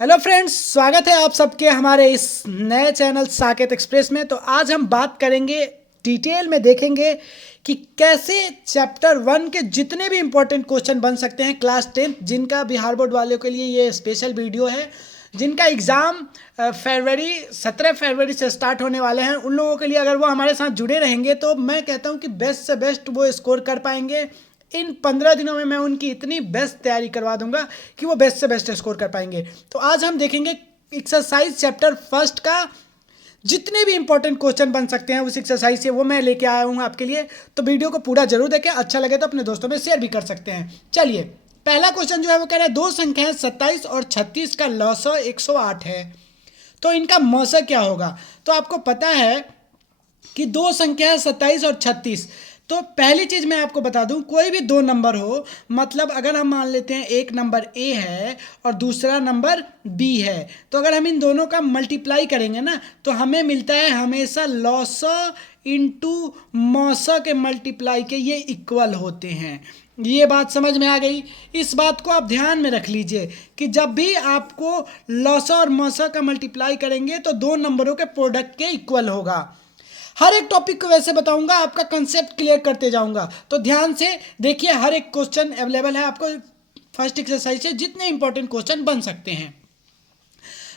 Hello friends, स्वागत है आप सबके हमारे इस नए चैनल साकेत एक्सप्रेस में। तो आज हम बात करेंगे, डिटेल में देखेंगे कि कैसे चैप्टर 1 के जितने भी इंपॉर्टेंट क्वेश्चन बन सकते हैं क्लास 10, जिनका बिहार बोर्ड वालों के लिए ये स्पेशल वीडियो है, जिनका एग्ज़ाम 17 फरवरी से स्टार्ट होने वाले हैं। उन लोगों के लिए अगर वो हमारे साथ जुड़े रहेंगे तो मैं कहता हूँ कि बेस्ट से बेस्ट वो स्कोर कर पाएंगे। इन 15 दिनों में मैं उनकी इतनी बेस्ट तैयारी करवा दूंगा कि वो बेस्ट से बेस्ट स्कोर कर पाएंगे। तो आज हम देखेंगे एक्सरसाइज चैप्टर फर्स्ट का जितने भी इंपॉर्टेंट क्वेश्चन बन सकते हैं उस एक्सरसाइज से, वो मैं लेके आया हूँ आपके लिए। तो वीडियो को पूरा जरूर देखें, अच्छा लगे तो अपने दोस्तों में शेयर भी कर सकते हैं। चलिए, पहला क्वेश्चन जो है वो कह रहा है दो संख्याएं 27 और 36 का लॉसा 108 है, तो इनका मौसा क्या होगा। तो आपको पता है कि दो संख्या है 27 और 36। तो पहली चीज मैं आपको बता दूं, कोई भी दो नंबर हो, मतलब अगर हम मान लेते हैं एक नंबर ए है और दूसरा नंबर बी है, तो अगर हम इन दोनों का मल्टीप्लाई करेंगे ना तो हमें मिलता है हमेशा लॉसा इंटू मौसा के मल्टीप्लाई के ये इक्वल होते हैं। ये बात समझ में आ गई। इस बात को आप ध्यान में रख लीजिए कि जब भी आपको लॉसा और मौसा का मल्टीप्लाई करेंगे तो दो नंबरों के प्रोडक्ट के इक्वल होगा। हर एक टॉपिक को वैसे बताऊंगा, आपका कंसेप्ट क्लियर करते जाऊंगा, तो ध्यान से देखिए। हर एक क्वेश्चन अवेलेबल है आपको फर्स्ट एक्सरसाइज से, जितने इंपॉर्टेंट क्वेश्चन बन सकते हैं।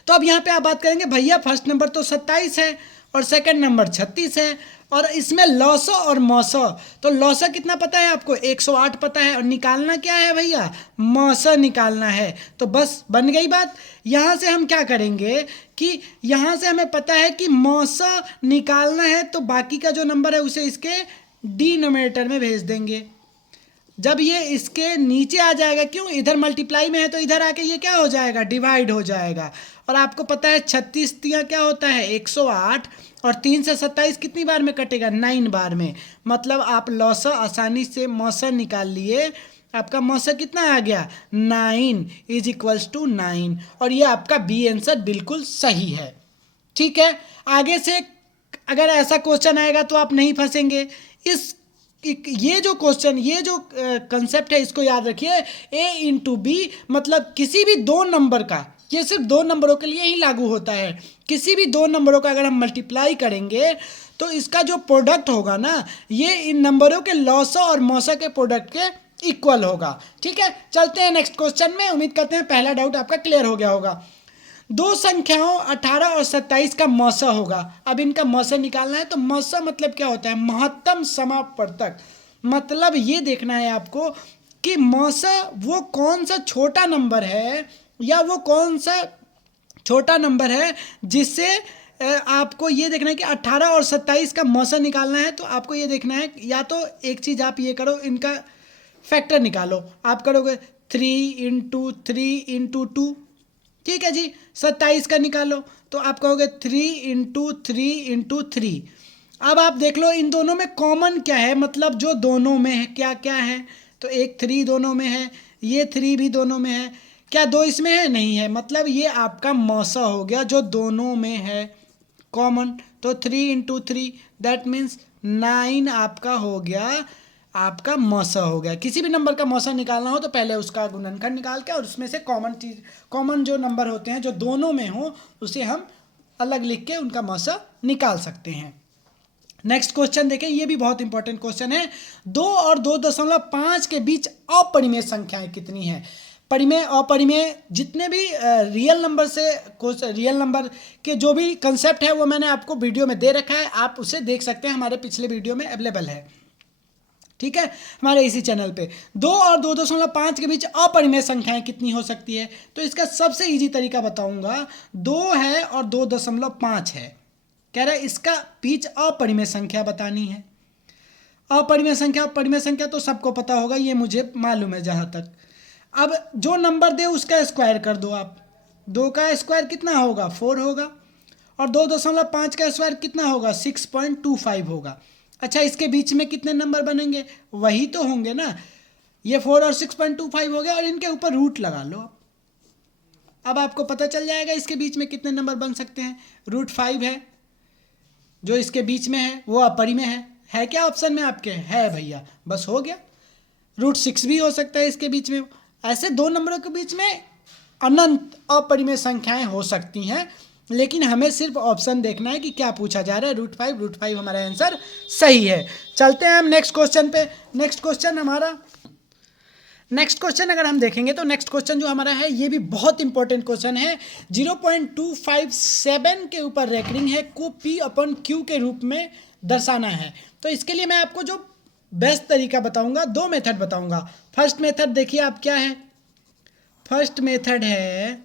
तो अब यहाँ पे आप बात करेंगे, भैया फर्स्ट नंबर तो 27 है और सेकंड नंबर 36 है, और इसमें लॉसा और मौसा, तो लॉसा कितना पता है आपको, 108 पता है, और निकालना क्या है भैया, मौसा निकालना है। तो बस बन गई बात। यहाँ से हम क्या करेंगे कि यहाँ से हमें पता है कि मौसा निकालना है, तो बाकी का जो नंबर है उसे इसके डिनोमिनेटर में भेज देंगे। जब ये इसके नीचे आ जाएगा, क्यों, इधर मल्टीप्लाई में है तो इधर आके ये क्या हो जाएगा, डिवाइड हो जाएगा। और आपको पता है 36 तिया क्या होता है 108, और 3 से 27 कितनी बार में कटेगा, 9 बार में। मतलब आप लॉसा आसानी से मौसा निकाल लिए। आपका मौसा कितना आ गया, 9 इज इक्वल्स टू 9, और ये आपका बी आंसर बिल्कुल सही है। ठीक है, आगे से अगर ऐसा क्वेश्चन आएगा तो आप नहीं फंसेंगे। इस ये जो क्वेश्चन, ये जो कंसेप्ट है, इसको याद रखिए। ए इंटू बी मतलब किसी भी दो नंबर का, ये सिर्फ दो नंबरों के लिए ही लागू होता है। किसी भी दो नंबरों का अगर हम मल्टीप्लाई करेंगे तो इसका जो प्रोडक्ट होगा ना, ये इन नंबरों के लॉसा और मौसा के प्रोडक्ट के इक्वल होगा। ठीक है, चलते हैं नेक्स्ट क्वेश्चन में। उम्मीद करते हैं पहला डाउट आपका क्लियर हो गया होगा। दो संख्याओं 18 और 27 का मौसा होगा। अब इनका मौसा निकालना है। तो मौसा मतलब क्या होता है, महत्तम समापवर्तक। मतलब ये देखना है आपको कि मौसा वो कौन सा छोटा नंबर है, या वो कौन सा छोटा नंबर है जिससे आपको ये देखना है कि 18 और 27 का मौसा निकालना है। तो आपको ये देखना है, या तो एक चीज़ आप ये करो, इनका फैक्टर निकालो। आप करोगे 3 × 3 × 2, ठीक है जी। 27 का निकालो तो आप कहोगे 3 × 3 × 3। अब आप देख लो इन दोनों में कॉमन क्या है, मतलब जो दोनों में है क्या क्या है। तो एक 3 दोनों में है, ये 3 भी दोनों में है। क्या दो इसमें है, नहीं है, मतलब ये आपका मौसा हो गया जो दोनों में है कॉमन। तो 3 × 3 दैट मीन्स 9 आपका हो गया, आपका मौसा हो गया। किसी भी नंबर का मौसा निकालना हो तो पहले उसका गुणनखंड निकाल के और उसमें से कॉमन चीज, कॉमन जो नंबर होते हैं जो दोनों में हो, उसे हम अलग लिख के उनका मौसा निकाल सकते हैं। नेक्स्ट क्वेश्चन देखें, ये भी बहुत इंपॉर्टेंट क्वेश्चन है। 2 और 2.5 के बीच अपरिमेय संख्याएं कितनी हैं। परिमेय अपरिमेय जितने भी रियल नंबर से, रियल नंबर के जो भी कंसेप्ट है वो मैंने आपको वीडियो में दे रखा है, आप उसे देख सकते हैं, हमारे पिछले वीडियो में अवेलेबल है। ठीक है, हमारे इसी चैनल पे। 2 और 2.5 के बीच अपरिमेय संख्याएं कितनी हो सकती है। तो इसका सबसे इजी तरीका बताऊंगा। 2 है और 2.5 है, कह रहा है इसका बीच अपरिमेय संख्या बतानी है। अपरिमेय संख्या, परिमेय संख्या तो सबको पता होगा, ये मुझे मालूम है जहां तक। अब जो नंबर दे उसका स्क्वायर कर दो आप। 2 का स्क्वायर कितना होगा, 4 होगा, और 2.5 का स्क्वायर कितना होगा, 6.25 होगा। अच्छा, इसके बीच में कितने नंबर बनेंगे, वही तो होंगे ना, ये 4 और 6.25 हो गया, और इनके ऊपर रूट लगा लो। अब आपको पता चल जाएगा इसके बीच में कितने नंबर बन सकते हैं। √5 है जो इसके बीच में है, वो अपरिमेय है क्या ऑप्शन में आपके, है भैया, बस हो गया। √6 भी हो सकता है इसके बीच में। ऐसे दो नंबरों के बीच में अनंत अपरिमेय संख्याएं हो सकती हैं, लेकिन हमें सिर्फ ऑप्शन देखना है कि क्या पूछा जा रहा है। रूट फाइव हमारा आंसर सही है। चलते हैं हम नेक्स्ट क्वेश्चन पे। नेक्स्ट क्वेश्चन अगर हम देखेंगे तो नेक्स्ट क्वेश्चन जो हमारा है ये भी बहुत इंपॉर्टेंट क्वेश्चन है। 0.257 के ऊपर रेकरिंग है को P अपन Q के रूप में दर्शाना है। तो इसके लिए मैं आपको जो बेस्ट तरीका बताऊंगा, दो मेथड बताऊंगा। फर्स्ट मेथड देखिए आप क्या है। फर्स्ट मेथड है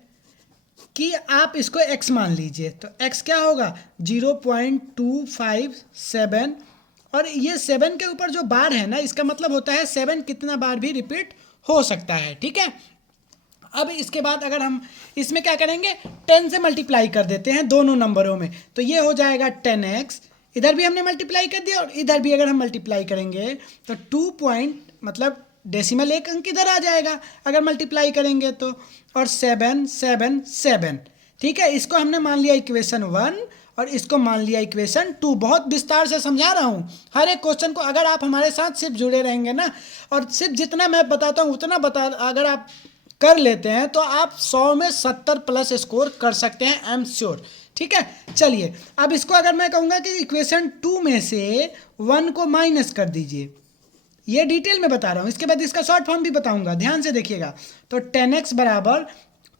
कि आप इसको x मान लीजिए, तो x क्या होगा 0.257 और ये 7 के ऊपर जो बार है ना, इसका मतलब होता है 7 कितना बार भी रिपीट हो सकता है, ठीक है। अब इसके बाद अगर हम इसमें क्या करेंगे, 10 से मल्टीप्लाई कर देते हैं दोनों नंबरों में, तो ये हो जाएगा 10x। इधर भी हमने मल्टीप्लाई कर दिया और इधर भी अगर हम मल्टीप्लाई करेंगे तो 2 पॉइंट मतलब डेसिमल एक अंक इधर आ जाएगा अगर मल्टीप्लाई करेंगे तो, और 7 7 7, ठीक है। इसको हमने मान लिया इक्वेशन 1 और इसको मान लिया इक्वेशन 2। बहुत विस्तार से समझा रहा हूँ हर एक क्वेश्चन को। अगर आप हमारे साथ सिर्फ जुड़े रहेंगे ना और सिर्फ जितना मैं बताता हूँ उतना अगर आप कर लेते हैं तो आप 100 में 70 प्लस स्कोर कर सकते हैं, आई एम श्योर, ठीक है। चलिए अब इसको अगर मैं कहूँगा कि इक्वेशन 2 में से 1 को माइनस कर दीजिए, ये डिटेल में बता रहा हूँ। इसके बाद इसका शॉर्ट फॉर्म भी बताऊंगा, ध्यान से देखिएगा। तो 10x बराबर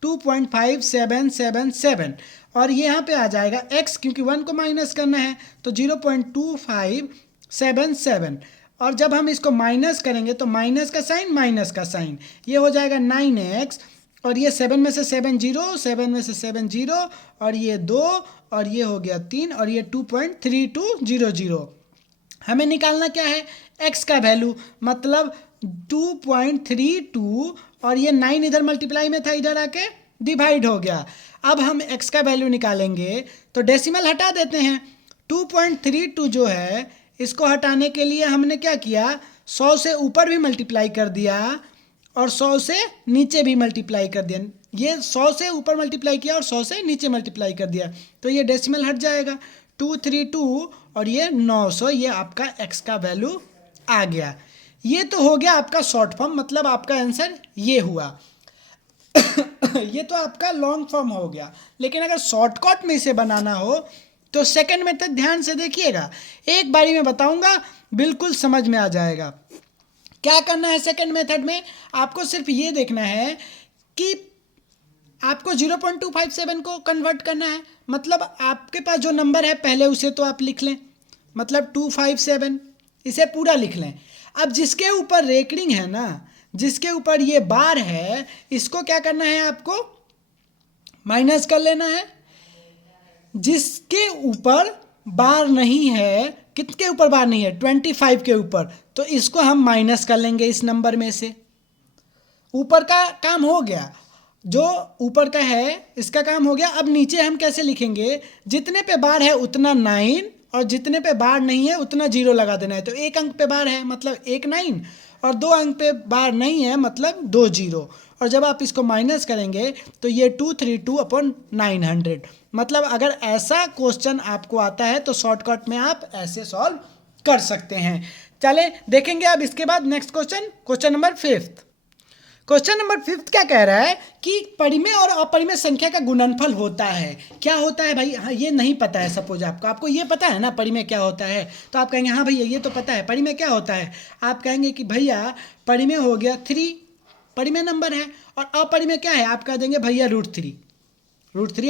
2.5777 और ये यहाँ पे आ जाएगा x, क्योंकि 1 को माइनस करना है तो 0.2577, और जब हम इसको माइनस करेंगे तो माइनस का साइन, ये हो जाएगा 9x, और ये 7 में से 7 0, 7 में से 7 0, और ये 2, और ये हो गया 3, और ये 2.3200। हमें निकालना क्या है, x का वैल्यू, मतलब 2.32, और ये 9 इधर मल्टीप्लाई में था, इधर आके डिवाइड हो गया। अब हम x का वैल्यू निकालेंगे तो डेसिमल हटा देते हैं। 2.32 जो है इसको हटाने के लिए हमने क्या किया, 100 से ऊपर भी मल्टीप्लाई कर दिया और 100 से नीचे भी मल्टीप्लाई कर दिया। ये 100 से ऊपर मल्टीप्लाई किया और 100 से नीचे मल्टीप्लाई कर दिया, तो ये डेसिमल हट जाएगा। 232 और ये 900, ये आपका x का वैल्यू आ गया। ये तो हो गया आपका शॉर्ट फॉर्म, मतलब आपका आंसर ये हुआ। ये तो आपका लॉन्ग फॉर्म हो गया। लेकिन अगर शॉर्टकट में इसे बनाना हो तो सेकंड मेथड ध्यान से देखिएगा, एक बारी में बताऊंगा, बिल्कुल समझ में आ जाएगा। क्या करना है सेकंड मेथड में, आपको सिर्फ ये देखना है कि आपको 0.257 को कन्वर्ट करना है। मतलब आपके पास जो नंबर है पहले उसे तो आप लिख लें, मतलब 257, इसे पूरा लिख लें। अब जिसके ऊपर रेकरिंग है ना, जिसके ऊपर ये बार है, इसको क्या करना है, आपको माइनस कर लेना है। जिसके ऊपर बार नहीं है, कितने ऊपर बार नहीं है, 25 के ऊपर, तो इसको हम माइनस कर लेंगे इस नंबर में से। ऊपर का काम हो गया, जो ऊपर का है इसका काम हो गया। अब नीचे हम कैसे लिखेंगे, जितने पे बार है उतना 9 और जितने पे बार नहीं है उतना 0 लगा देना है। तो एक अंक पे बार है मतलब 1 9, और 2 अंक पे बार नहीं है मतलब 2 0, और जब आप इसको माइनस करेंगे तो ये 232/900। मतलब अगर ऐसा क्वेश्चन आपको आता है तो शॉर्टकट में आप ऐसे सॉल्व कर सकते हैं। चले देखेंगे अब इसके बाद next question number 5। Question number 5 क्या कह रहा है कि परिमेय और अपरिमेय संख्या का गुणनफल होता है। क्या होता है भाई, हाँ ये नहीं पता है, सपोज आपको ये पता है ना परिमेय क्या होता है, तो आप कहेंगे हाँ भैया ये तो पता है। परिमेय क्या होता है, आप कहेंगे कि भैया परिमेय हो गया 3, परिमेय नंबर है, और अपरिमेय क्या है, आप कह देंगे भैया √3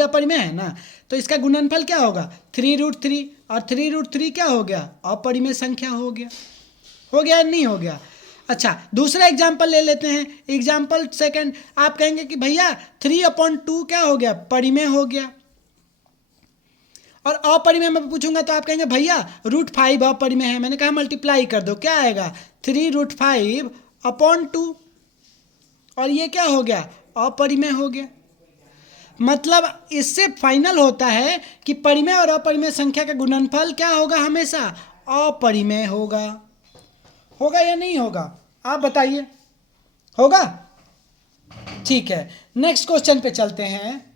अपरिमेय है ना, तो इसका गुणनफल क्या होगा 3√3, और 3√3 क्या हो गया, अपरिमेय संख्या हो गया नहीं हो गया। अच्छा दूसरा एग्जाम्पल ले लेते हैं, एग्जाम्पल सेकंड। आप कहेंगे कि भैया 3/2 क्या हो गया, परिमेय हो गया। और अपरिमेय में पूछूंगा तो आप कहेंगे भैया √5 अपरिमेय है। मैंने कहा मल्टीप्लाई कर दो, क्या आएगा 3√5/2, और ये क्या हो गया, अपरिमेय हो गया। मतलब इससे फाइनल होता है कि परिमेय और अपरिमेय संख्या का गुणनफल क्या होगा, हमेशा अपरिमेय होगा या नहीं होगा, आप बताइए, होगा। ठीक है नेक्स्ट क्वेश्चन पे चलते हैं।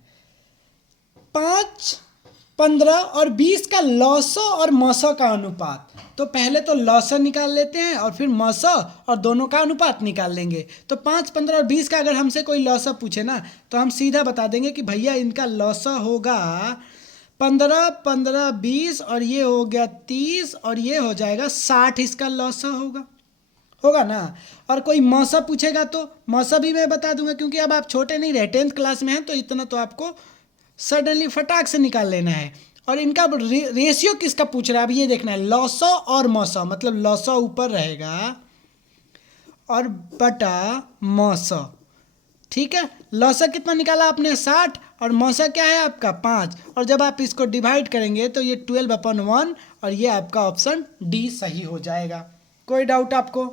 15 और 20 का लॉसो और मसो का अनुपात। तो पहले तो लॉसो निकाल लेते हैं और फिर मसो और दोनों का अनुपात निकाल लेंगे। तो 5, 15 और 20 का अगर हमसे कोई लॉसो पूछे ना तो हम सीधा बता देंगे कि भैया इनका लॉसो होगा 15, 15, 20 और ये हो गया 30 और ये हो जाएगा 60, इसका लॉसो होगा ना। और कोई मौसा पूछेगा तो मौसा भी मैं बता दूंगा, क्योंकि अब आप छोटे नहीं रहे, 10th क्लास में हैं, तो इतना तो आपको सडनली फटाक से निकाल लेना है। और इनका रेशियो किसका पूछ रहा है अब ये देखना है, लॉसो और मौसा, मतलब लॉसो ऊपर रहेगा और बटा मौसा। ठीक है, लॉसा कितना निकाला आपने 60 और मौसा क्या है आपका 5, और जब आप इसको डिवाइड करेंगे तो ये 12/1 और ये आपका ऑप्शन डी सही हो जाएगा। कोई डाउट आपको?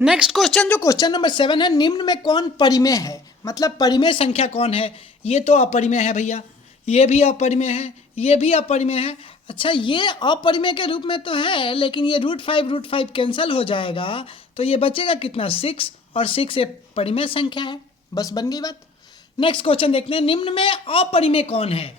नेक्स्ट क्वेश्चन जो क्वेश्चन नंबर 7 है, निम्न में कौन परिमेय है, मतलब परिमेय संख्या कौन है। ये तो अपरिमेय है भैया, ये भी अपरिमेय है, ये भी अपरिमेय है। अच्छा ये अपरिमेय के रूप में तो है, लेकिन ये √5 कैंसिल हो जाएगा तो ये बचेगा कितना 6, और 6 ये परिमेय संख्या है। बस बन गई बात। नेक्स्ट क्वेश्चन देखते हैं, निम्न में अपरिमेय कौन है।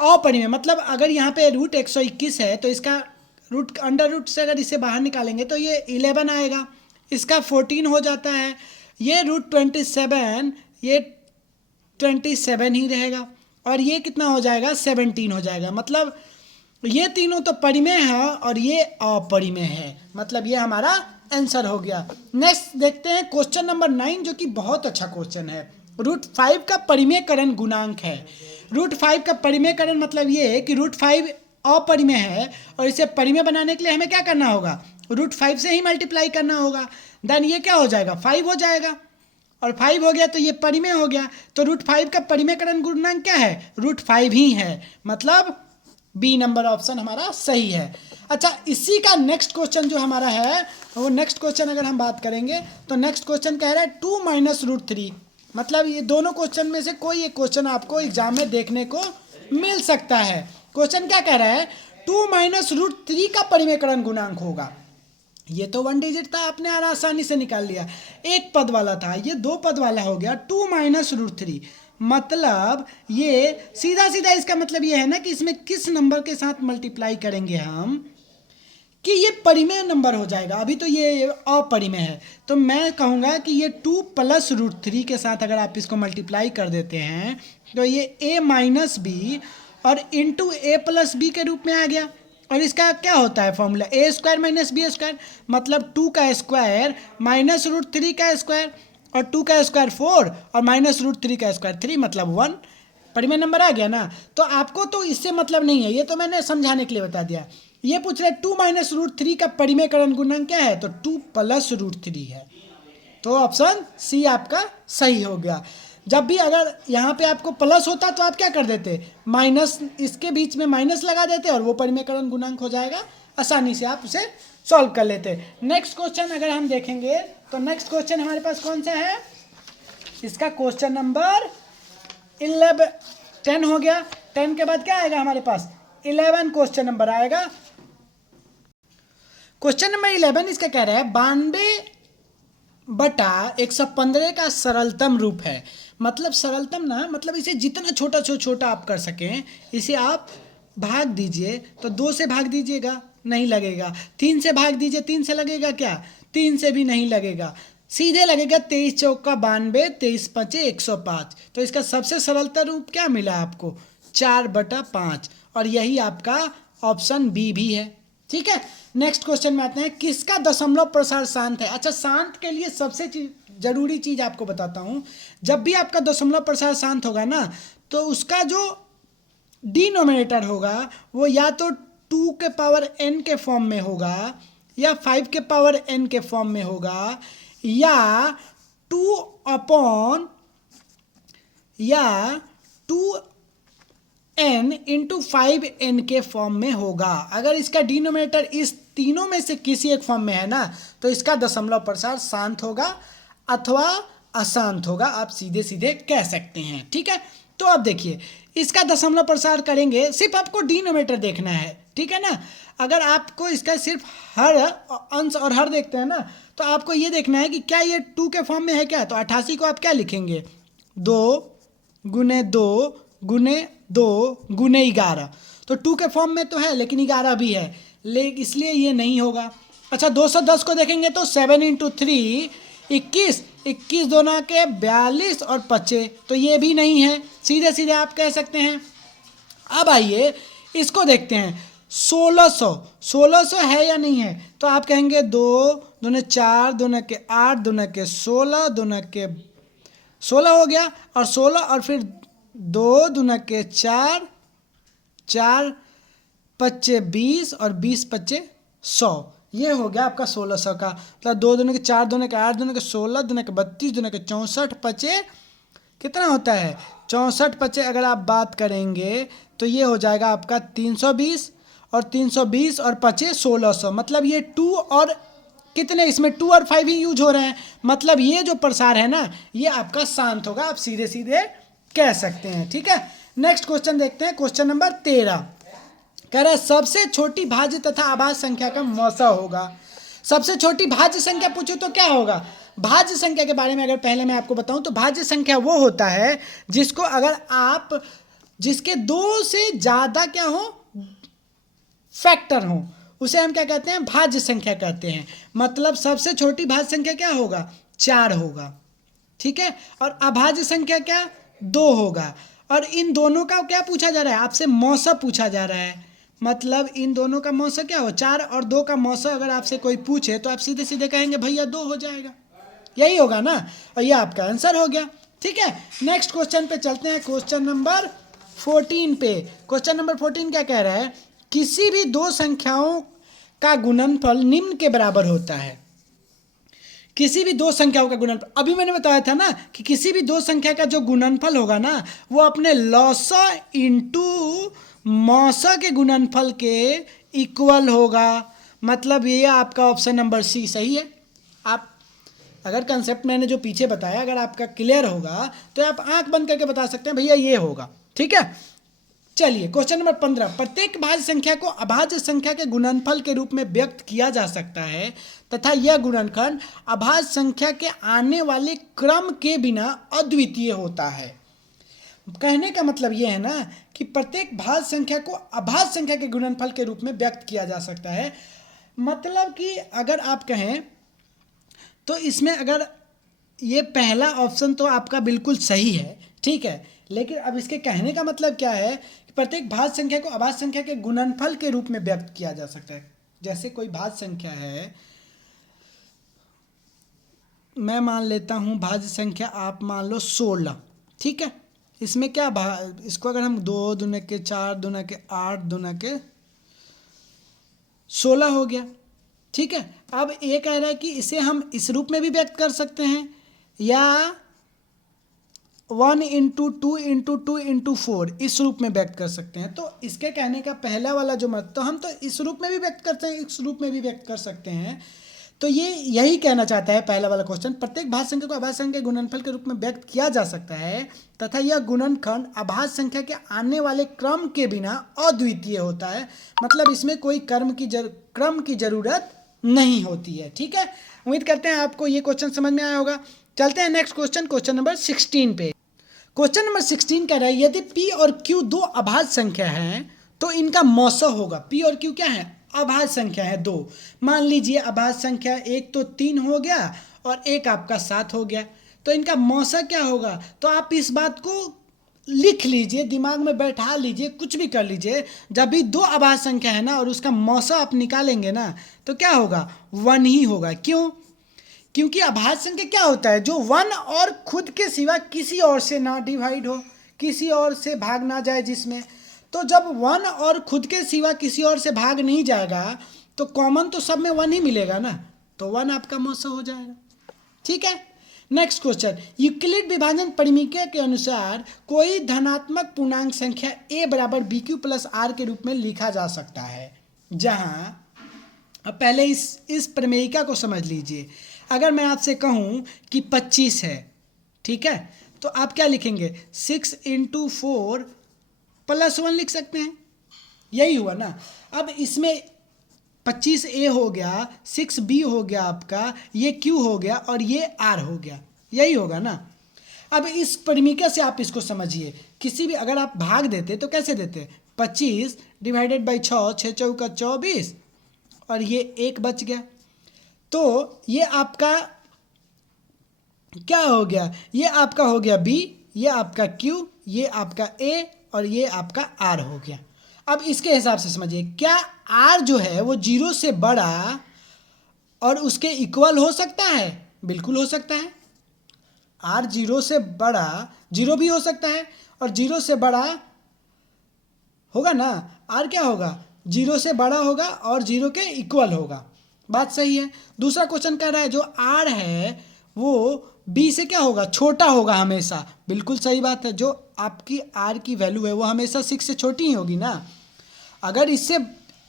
अपरिमेय मतलब अगर यहाँ पे √121 है तो इसका रूट अंडर रूट से अगर इसे बाहर निकालेंगे तो ये 11 आएगा, इसका 14 हो जाता है। ये √27 ये 27 ही रहेगा, और ये कितना हो जाएगा 17 हो जाएगा। मतलब ये तीनों तो परिमेय है और ये अपरिमेय है, मतलब ये हमारा आंसर हो गया। नेक्स्ट देखते हैं क्वेश्चन नंबर 9 जो कि बहुत अच्छा क्वेश्चन है। √5 का परिमेयकरण गुणांक है। √5 का परिमेयकरण मतलब ये है कि √5 अपरिमेय है और इसे परिमेय बनाने के लिए हमें क्या करना होगा, √5 से ही मल्टीप्लाई करना होगा। देन ये क्या हो जाएगा 5 हो जाएगा, और 5 हो गया तो ये परिमेय हो गया। तो √5 का परिमेयकरण गुणांक क्या है, √5 ही है, मतलब बी नंबर ऑप्शन हमारा सही है। अच्छा इसी का नेक्स्ट क्वेश्चन जो हमारा है वो नेक्स्ट क्वेश्चन अगर हम बात करेंगे तो नेक्स्ट क्वेश्चन कह रहा है 2 - √3, मतलब ये दोनों क्वेश्चन में से कोई एक क्वेश्चन आपको एग्जाम में देखने को मिल सकता है। क्वेश्चन क्या कह रहा है, 2 - √3 का परिमेयकरण गुणांक होगा। ये तो 1 डिजिट था, आपने आसानी से निकाल लिया। एक पद वाला था, ये 2 पद वाला हो गया। 2 - √3 मतलब ये सीधा सीधा इसका मतलब ये है ना कि इसमें किस नंबर के साथ मल्टीप्लाई करेंगे हम कि ये परिमेय नंबर हो जाएगा। अभी तो ये अपरिमेय है, तो मैं कहूँगा कि ये 2 + √3 के साथ अगर आप इसको मल्टीप्लाई कर देते हैं तो ये a - b और इंटू a + b के रूप में आ गया। और इसका क्या होता है फॉर्मूला, a² - b², मतलब 2 का स्क्वायर माइनस √3 का स्क्वायर, और 2 का स्क्वायर 4 और माइनस √3 का स्क्वायर 3, मतलब 1। परिमेय नंबर आ गया ना। तो आपको तो इससे मतलब नहीं है, ये तो मैंने समझाने के लिए बता दिया। ये पूछ रहे 2 - √3 का परिमेयकरण गुणांक क्या है, तो 2 + √3 है। तो ऑप्शन सी आपका सही हो गया। जब भी अगर यहाँ पे आपको प्लस होता तो आप क्या कर देते, माइनस, इसके बीच में माइनस लगा देते और वो परिमेयकरण गुणांक हो जाएगा, आसानी से आप उसे सॉल्व कर लेते। नेक्स्ट क्वेश्चन अगर हम देखेंगे तो नेक्स्ट क्वेश्चन हमारे पास कौन सा है, इसका क्वेश्चन नंबर 10 हो गया। 10 के बाद क्या आएगा हमारे पास, 11 क्वेश्चन नंबर आएगा। क्वेश्चन नंबर 11 इसका कह रहा है 92/115 का सरलतम रूप है। मतलब सरलतम ना, मतलब इसे जितना छोटा छोटा आप कर सकें, इसे आप भाग दीजिए तो 2 से भाग दीजिएगा, नहीं लगेगा। 3 से भाग दीजिए, 3 से लगेगा क्या, 3 से भी नहीं लगेगा, सीधे लगेगा 23 × 4 = 92, 23 × 5 = 105। तो इसका सबसे सरलता रूप क्या मिला आपको, 4/5, और यही आपका ऑप्शन बी भी है। ठीक है, नेक्स्ट क्वेश्चन में आते हैं, किसका दशमलव प्रसार शांत है। अच्छा शांत के लिए सबसे जरूरी चीज आपको बताता हूं, जब भी आपका दशमलव प्रसार शांत होगा ना तो उसका जो डिनोमिनेटर होगा वो या तो 2n के फॉर्म में होगा, या 5n के फॉर्म में होगा, या 2/n × 5n के फॉर्म में होगा। अगर इसका डिनोमिनेटर इस तीनों में से किसी एक फॉर्म में है ना तो इसका दशमलव प्रसार शांत होगा अथवा अशांत होगा, आप सीधे सीधे कह सकते हैं। ठीक है, तो अब देखिए इसका दशमलव प्रसार करेंगे, सिर्फ आपको डिनोमिनेटर देखना है। ठीक है ना, अगर आपको इसका सिर्फ हर अंश और हर देखते हैं ना तो आपको ये देखना है कि क्या ये 2 के फॉर्म में है क्या। तो 88 को आप क्या लिखेंगे, 2 × 2 × 2 गुने 11, तो 2 के फॉर्म में तो है लेकिन 11 भी है, लेकिन इसलिए ये नहीं होगा। अच्छा 210 को देखेंगे तो 7 × 3 21, 21 दूना के 42 और 25, तो ये भी नहीं है, सीधे सीधे आप कह सकते हैं। अब आइए इसको देखते हैं, 1600 है या नहीं है, तो आप कहेंगे 2 दूने 4 दूने के 8 दूने के 16 दूने के 16 हो गया, और 16 और फिर 2 दूने के 4, 4 पच्चे 20 और 20 पच्चे 100, ये हो गया आपका 1600 का। मतलब 2 दूने के 4 दूने के 8 दूने के 16 दूने के 32 दूने के 64 पचे कितना होता है 64 पचे, अगर आप बात करेंगे तो ये हो जाएगा आपका 320, और 320 और पचे 1600, मतलब ये 2 और कितने, इसमें 2 और 5 ही यूज हो रहे हैं, मतलब ये जो प्रसार है ना ये आपका शांत होगा, आप सीधे सीधे कह सकते हैं। ठीक है, नेक्स्ट क्वेश्चन देखते हैं, क्वेश्चन नंबर 13 कह रहा है सबसे छोटी भाज्य तथा अभाज्य संख्या का मौसा होगा। सबसे छोटी भाज्य संख्या पूछो तो क्या होगा, भाज्य संख्या के बारे में अगर पहले मैं आपको बताऊं तो भाज्य संख्या वो होता है जिसको अगर आप जिसके 2 से ज़्यादा क्या हो फैक्टर हो, उसे हम क्या कहते हैं, भाज्य संख्या कहते हैं। मतलब सबसे छोटी भाज्य संख्या क्या होगा, 4 होगा। ठीक है, और अभाज्य संख्या क्या, 2 होगा। और इन दोनों का क्या पूछा जा रहा है, आपसे मौसा पूछा जा रहा है, मतलब इन दोनों का मौसा क्या हो, 4 और 2 का मौसा अगर आपसे कोई पूछे तो आप सीधे सीधे कहेंगे भैया 2 हो जाएगा, यही होगा ना, और ये आपका आंसर हो गया। ठीक है, नेक्स्ट क्वेश्चन पे चलते हैं, क्वेश्चन नंबर 14 पे। क्वेश्चन नंबर 14 क्या कह रहा है, किसी भी 2 संख्याओं का गुणनफल निम्न के बराबर होता है। किसी भी 2 संख्याओं का गुणनफल, अभी मैंने बताया था ना कि किसी भी 2 संख्या का जो गुणनफल होगा ना वो अपने लॉसा इंटू मौसा के गुणनफल के इक्वल होगा। मतलब ये आपका ऑप्शन नंबर सी सही है। आप अगर कंसेप्ट मैंने जो पीछे बताया अगर आपका क्लियर होगा तो आप आंख बंद करके बता सकते हैं भैया ये होगा। ठीक है, चलिए क्वेश्चन नंबर 15, प्रत्येक भाज्य संख्या को अभाज्य संख्या के गुणनफल के रूप में व्यक्त किया जा सकता है तथा यह गुणनखंड अभाज्य संख्या के आने वाले क्रम के बिना अद्वितीय होता है। कहने का मतलब यह है ना कि प्रत्येक भाज्य संख्या को अभाज्य संख्या के गुणनफल के रूप में व्यक्त किया जा सकता है। मतलब कि अगर आप कहें तो इसमें अगर ये पहला ऑप्शन तो आपका बिल्कुल सही है, ठीक है, लेकिन अब इसके कहने का मतलब क्या है कि प्रत्येक भाज्य संख्या को अभाज्य संख्या के गुणनफल के रूप में व्यक्त किया जा सकता है। जैसे कोई भाज्य संख्या है, मैं मान लेता हूँ भाज्य संख्या आप मान लो 16, ठीक है, इसमें क्या इसको अगर हम 2 दूने के 4 दूने के 8 दूने के 16 हो गया। ठीक है, अब ये कह रहा है कि इसे हम इस रूप में भी व्यक्त कर सकते हैं या 1 × 2 × 2 × 4 इस रूप में व्यक्त कर सकते हैं। तो इसके कहने का पहला वाला जो मत, तो हम तो इस रूप में भी व्यक्त करते हैं, इस रूप में भी व्यक्त कर सकते हैं। तो ये यही कहना चाहता है पहला वाला क्वेश्चन, प्रत्येक भाज्य संख्या को अभाज्य संख्या के गुणनफल के रूप में व्यक्त किया जा सकता है तथा यह गुणनखंड अभाज्य संख्या के आने वाले क्रम के बिना अद्वितीय होता है। मतलब इसमें कोई क्रम की जरूरत नहीं होती है। ठीक है, उम्मीद करते हैं आपको ये क्वेश्चन समझ में आया होगा। चलते हैं नेक्स्ट क्वेश्चन, क्वेश्चन नंबर 16 पे। क्वेश्चन नंबर 16 कह रहा है यदि P और Q 2 अभाज्य संख्या हैं तो इनका मौसा होगा। P और Q क्या है, अभाज्य संख्या है 2। मान लीजिए अभाज्य संख्या एक तो 3 हो गया और एक आपका 7 हो गया, तो इनका मौसा क्या होगा। तो आप इस बात को लिख लीजिए, दिमाग में बैठा लीजिए, कुछ भी कर लीजिए। जब भी 2 अभाज्य संख्या है ना और उसका मौसा आप निकालेंगे ना तो क्या होगा, 1 ही होगा। क्यों, क्योंकि अभाज्य संख्या क्या होता है, जो 1 और खुद के सिवा किसी और से ना डिवाइड हो, किसी और से भाग ना जाए जिसमें। तो जब 1 और खुद के सिवा किसी और से भाग नहीं जाएगा तो कॉमन तो सब में 1 ही मिलेगा ना, तो 1 आपका मौसा हो जाएगा। ठीक है, नेक्स्ट क्वेश्चन, यूक्लिड विभाजन परिमेय के अनुसार कोई धनात्मक पूर्णांक संख्या a बराबर BQ + R के रूप में लिखा जा सकता है। जहां अब पहले इस प्रमेयिका को समझ लीजिए। अगर मैं आपसे कहूं कि 25 है, ठीक है, तो आप क्या लिखेंगे, 6 × 4 + 1 लिख सकते हैं, यही हुआ ना। अब इसमें 25A हो गया, 6B हो गया आपका, ये Q हो गया और ये R हो गया, यही होगा ना। अब इस परिमीका से आप इसको समझिए, किसी भी अगर आप भाग देते तो कैसे देते, 25 डिवाइडेड बाई 6, 6 चौका 24 और ये 1 बच गया। तो ये आपका क्या हो गया, ये आपका हो गया B, ये आपका Q, ये आपका A और ये आपका R हो गया। अब इसके हिसाब से समझिए, क्या R जो है वो 0 से बड़ा और उसके इक्वल हो सकता है? बिल्कुल हो सकता है। R 0 से बड़ा, 0 भी हो सकता है और 0 से बड़ा होगा ना। R क्या होगा, 0 से बड़ा होगा और 0 के इक्वल होगा। बात सही है। दूसरा क्वेश्चन कह रहा है जो R है वो B से क्या होगा, छोटा होगा हमेशा। बिल्कुल सही बात है, जो आपकी R की वैल्यू है वो हमेशा 6 से छोटी ही होगी ना। अगर इससे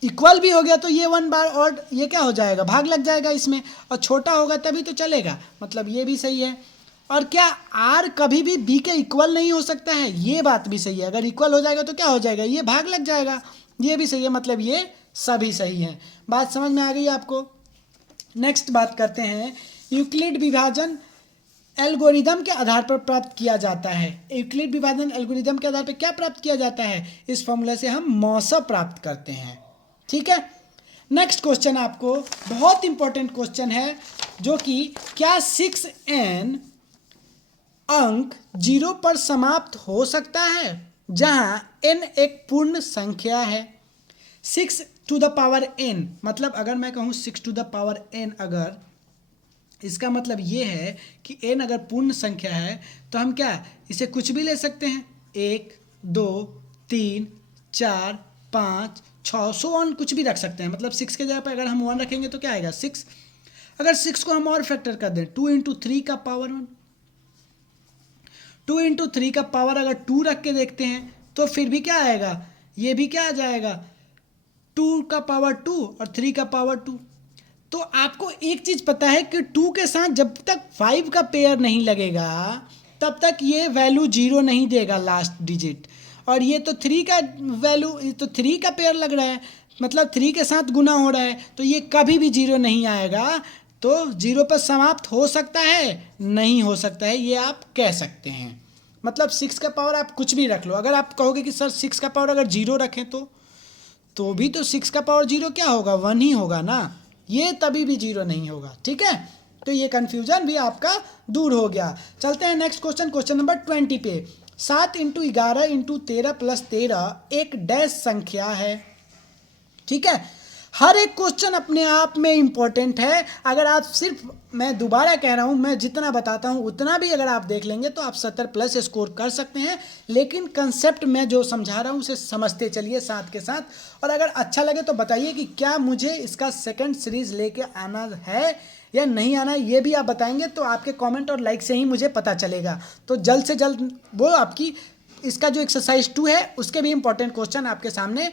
इक्वल भी हो गया तो ये 1 बार और ये क्या हो जाएगा, भाग लग जाएगा इसमें, और छोटा होगा तभी तो चलेगा, मतलब ये भी सही है। और क्या R कभी भी B के इक्वल नहीं हो सकता है, ये बात भी सही है। अगर इक्वल हो जाएगा तो क्या हो जाएगा, ये भाग लग जाएगा, ये भी सही है, मतलब ये सभी सही हैं। बात समझ में आ गई आपको। नेक्स्ट बात करते हैं, यूक्लिड विभाजन एल्गोरिदम के आधार पर प्राप्त किया जाता है। यूक्लिड विभाजन एल्गोरिदम के आधार पर क्या प्राप्त किया जाता है, इस फॉर्मूला से हम मौसा प्राप्त करते हैं। ठीक है। नेक्स्ट क्वेश्चन आपको बहुत इंपॉर्टेंट क्वेश्चन है, जो कि क्या 6n अंक 0 पर समाप्त हो सकता है, जहां n एक पूर्ण संख्या है। 6 टू द पावर n, मतलब अगर मैं कहूँ 6 टू द पावर n, अगर इसका मतलब ये है कि n अगर पूर्ण संख्या है तो हम क्या इसे कुछ भी ले सकते हैं, 1 2 3 4 5 6 सो ऑन कुछ भी रख सकते हैं। मतलब 6 के जगह पर अगर हम 1 रखेंगे तो क्या आएगा 6। अगर 6 को हम और फैक्टर कर दें, 2 इंटू 3 का पावर 1, 2 इंटू 3 का पावर अगर 2 रख के देखते हैं तो फिर भी क्या आएगा, ये भी क्या आ जाएगा, 2 का पावर 2 और 3 का पावर 2। तो आपको एक चीज़ पता है कि 2 के साथ जब तक 5 का पेयर नहीं लगेगा तब तक ये वैल्यू 0 नहीं देगा लास्ट डिजिट। और ये तो 3 का वैल्यू, तो 3 का पेयर लग रहा है, मतलब 3 के साथ गुना हो रहा है, तो ये कभी भी 0 नहीं आएगा। तो 0 पर समाप्त हो सकता है, नहीं हो सकता है, ये आप कह सकते हैं। मतलब 6 का पावर आप कुछ भी रख लो। अगर आप कहोगे कि सर 6 का पावर अगर 0 रखें तो भी तो 6 का पावर 0 क्या होगा, 1 ही होगा ना, ये तभी भी 0 नहीं होगा। ठीक है, तो ये कन्फ्यूजन भी आपका दूर हो गया। चलते हैं नेक्स्ट क्वेश्चन, क्वेश्चन नंबर 20 पे। 7 इंटू 11 इंटू 13 प्लस 13 एक डैश संख्या है। ठीक है, हर एक क्वेश्चन अपने आप में इंपॉर्टेंट है। अगर आप सिर्फ, मैं दोबारा कह रहा हूँ, मैं जितना बताता हूँ उतना भी अगर आप देख लेंगे तो आप 70 प्लस स्कोर कर सकते हैं। लेकिन कंसेप्ट मैं जो समझा रहा हूँ उसे समझते चलिए साथ के साथ। और अगर अच्छा लगे तो बताइए कि क्या मुझे इसका सेकंड सीरीज लेके आना है या नहीं आना, ये भी आप बताएंगे तो आपके कमेंट और लाइक से ही मुझे पता चलेगा। तो जल्द से जल्द वो आपकी इसका जो एक्सरसाइज 2 है उसके भी इंपॉर्टेंट क्वेश्चन आपके सामने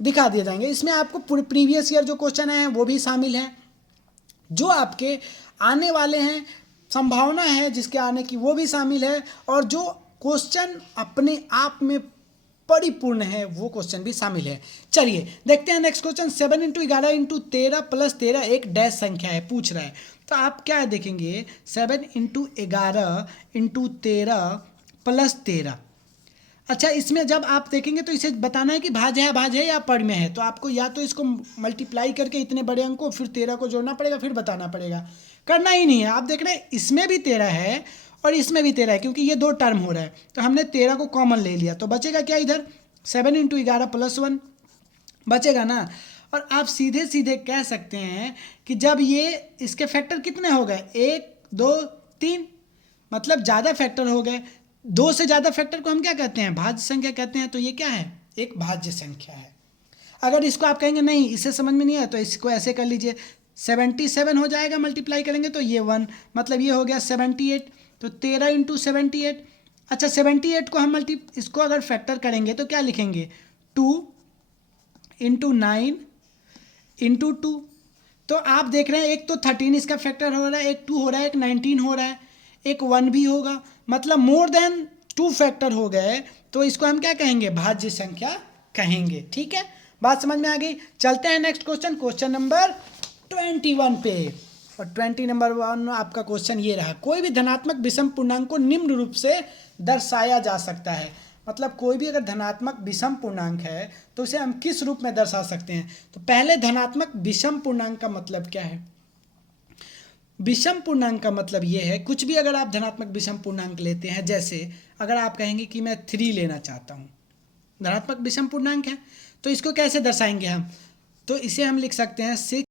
दिखा दिए जाएंगे। इसमें आपको प्रीवियस ईयर जो क्वेश्चन हैं वो भी शामिल हैं, जो आपके आने वाले हैं, संभावना है जिसके आने की वो भी शामिल है, और जो क्वेश्चन अपने आप में परिपूर्ण है वो क्वेश्चन भी शामिल है। चलिए देखते हैं next question. 7 into 11 into 13 plus 13 एक डैश संख्या है, पूछ रहा है। तो आप क्या देखेंगे, 7 इंटू 11 इंटू 13 प्लस 13। अच्छा, इसमें जब आप देखेंगे तो इसे बताना है कि भाज है या पढ़ में है। तो आपको या तो इसको मल्टीप्लाई करके इतने बड़े अंक को फिर 13 को जोड़ना पड़ेगा, फिर बताना पड़ेगा। करना ही नहीं है। आप देख रहे हैं इसमें भी 13 है और इसमें भी 13 है, क्योंकि ये 2 टर्म हो रहा है। तो हमने 13 को कॉमन ले लिया, तो बचेगा क्या इधर, 7 इंटू 11 प्लस 1 बचेगा ना। और आप सीधे सीधे कह सकते हैं कि जब ये इसके फैक्टर कितने हो गए, 1 2 3, मतलब ज़्यादा फैक्टर हो गए। 2 से ज़्यादा फैक्टर को हम क्या कहते हैं, भाज्य संख्या कहते हैं। तो ये क्या है, एक भाज्य संख्या है। अगर इसको आप कहेंगे नहीं इसे समझ में नहीं आया तो इसको ऐसे कर लीजिए, 77 हो जाएगा, मल्टीप्लाई करेंगे तो ये 1, मतलब ये हो गया 78। तो 13 इंटू 78। अच्छा, 78 को हम इसको अगर फैक्टर करेंगे तो क्या लिखेंगे, 2 इंटू 9 इंटू 2। तो आप देख रहे हैं एक तो 13 इसका फैक्टर हो रहा है, एक 2 हो रहा है, एक 19 हो रहा है, एक 1 भी होगा, मतलब मोर देन 2 फैक्टर हो गए। तो इसको हम क्या कहेंगे, भाज्य संख्या कहेंगे। ठीक है, बात समझ में आ गई। चलते हैं नेक्स्ट क्वेश्चन, क्वेश्चन नंबर 21 पे। और 20 नंबर 1 आपका क्वेश्चन ये रहा, कोई भी धनात्मक विषम पूर्णांक को निम्न रूप से दर्शाया जा सकता है। मतलब कोई भी अगर धनात्मक विषम पूर्णांक है तो उसे हम किस रूप में दर्शा सकते हैं। तो पहले धनात्मक विषम पूर्णांक का मतलब क्या है। विषम पूर्णांक का मतलब ये है, कुछ भी अगर आप धनात्मक विषम पूर्णांक लेते हैं, जैसे अगर आप कहेंगे कि मैं 3 लेना चाहता हूँ, धनात्मक विषम पूर्णांक है, तो इसको कैसे दर्शाएंगे हम। तो इसे हम लिख सकते हैं 6